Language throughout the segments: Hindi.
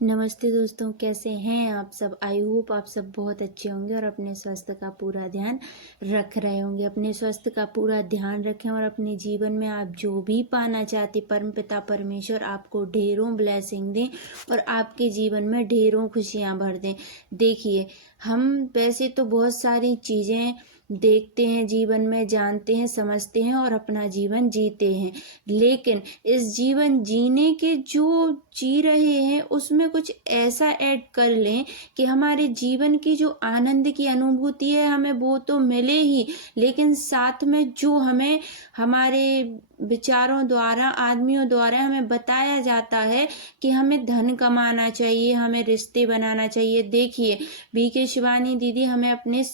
नमस्ते दोस्तों, कैसे हैं आप सब। आई होप आप सब बहुत अच्छे होंगे और अपने स्वास्थ्य का पूरा ध्यान रख रहे होंगे। अपने स्वास्थ्य का पूरा ध्यान रखें और अपने जीवन में आप जो भी पाना चाहते, परमपिता परमेश्वर आपको ढेरों ब्लेसिंग दें और आपके जीवन में ढेरों खुशियां भर दें। देखिए, हम वैसे तो बहुत सारी चीज़ें देखते हैं जीवन में, जानते हैं, समझते हैं और अपना जीवन जीते हैं, लेकिन इस जीवन जीने के जो जी रहे हैं उसमें कुछ ऐसा ऐड कर लें कि हमारे जीवन की जो आनंद की अनुभूति है हमें वो तो मिले ही, लेकिन साथ में जो हमें हमारे विचारों द्वारा, आदमियों द्वारा हमें बताया जाता है कि हमें धन कमाना चाहिए, हमें रिश्ते बनाना चाहिए। देखिए, बीके शिवानी दीदी हमें अपने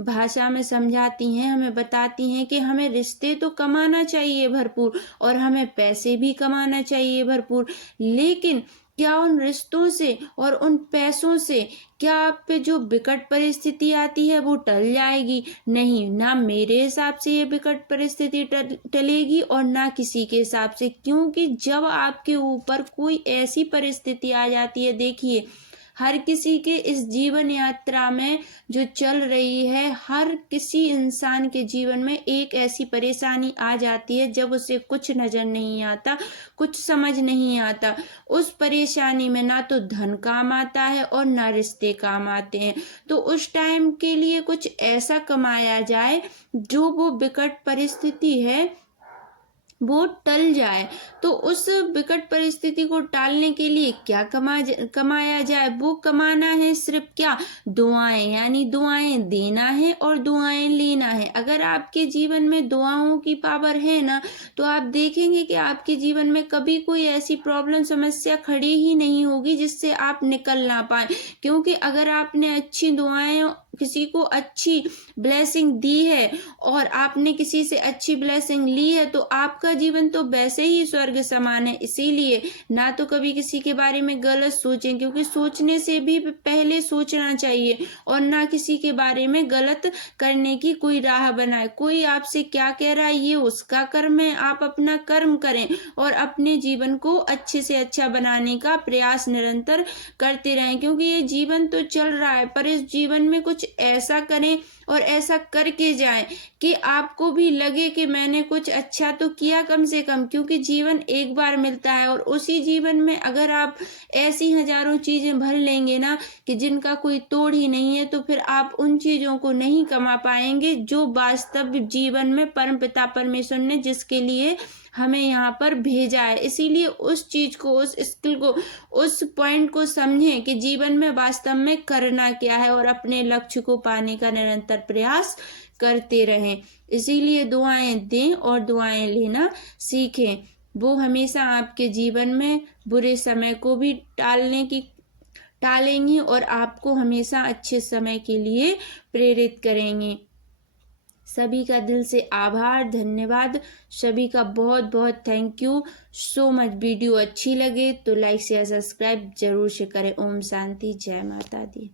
भाषा में समझाती हैं, हमें बताती हैं कि हमें रिश्ते तो कमाना चाहिए भरपूर और हमें पैसे भी कमाना चाहिए भरपूर, लेकिन क्या उन रिश्तों से और उन पैसों से क्या आप पे जो विकट परिस्थिति आती है वो टल जाएगी? नहीं, ना मेरे हिसाब से ये विकट परिस्थिति टलेगी और ना किसी के हिसाब से, क्योंकि जब आपके ऊपर कोई ऐसी परिस्थिति आ जाती है, देखिए हर किसी के इस जीवन यात्रा में जो चल रही है, हर किसी इंसान के जीवन में एक ऐसी परेशानी आ जाती है जब उसे कुछ नजर नहीं आता, कुछ समझ नहीं आता। उस परेशानी में ना तो धन काम आता है और ना रिश्ते काम आते हैं। तो उस टाइम के लिए कुछ ऐसा कमाया जाए जो वो विकट परिस्थिति है वो टल जाए। तो उस विकट परिस्थिति को टालने के लिए क्या कमाया जाए? वो कमाना है सिर्फ क्या? दुआएं, यानी दुआएं देना है और दुआएं लेना है। अगर आपके जीवन में दुआओं की पावर है ना, तो आप देखेंगे कि आपके जीवन में कभी कोई ऐसी प्रॉब्लम, समस्या खड़ी ही नहीं होगी जिससे आप निकल ना पाए। क्योंकि अगर आपने अच्छी दुआएं, किसी को अच्छी ब्लेसिंग दी है और आपने किसी से अच्छी ब्लेसिंग ली है, तो आपका जीवन तो वैसे ही स्वर्ग समान है। इसीलिए ना तो कभी किसी के बारे में गलत सोचें, क्योंकि सोचने से भी पहले सोचना चाहिए, और ना किसी के बारे में गलत करने की कोई राह बनाए। कोई आपसे क्या कह रहा है ये उसका कर्म है, आप अपना कर्म करें और अपने जीवन को अच्छे से अच्छा बनाने का प्रयास निरंतर करते रहें। क्योंकि ये जीवन तो चल रहा है, पर इस जीवन में कुछ ऐसा करें और ऐसा करके जाएं कि आपको भी लगे कि मैंने कुछ अच्छा तो किया कम से कम। क्योंकि जीवन एक बार मिलता है और उसी जीवन में अगर आप ऐसी हजारों चीजें भर लेंगे ना कि जिनका कोई तोड़ ही नहीं है, तो फिर आप उन चीजों को नहीं कमा पाएंगे जो वास्तव जीवन में परमपिता परमेश्वर ने जिसके लिए हमें यहाँ पर भेजा है। इसीलिए उस चीज को, उस स्किल को, उस पॉइंट को समझें कि जीवन में वास्तव में करना क्या है और अपने लक्ष्य को पाने का निरंतर प्रयास करते रहें। इसीलिए दुआएं दें और दुआएं लेना सीखें। वो हमेशा आपके जीवन में बुरे समय को भी टालेंगी और आपको हमेशा अच्छे समय के लिए प्रेरित करेंगी। सभी का दिल से आभार, धन्यवाद। सभी का बहुत बहुत thank you so much. Video अच्छी लगे तो लाइक शेयर सब्सक्राइब जरूर से करें। ओम शांति, जय माता दी।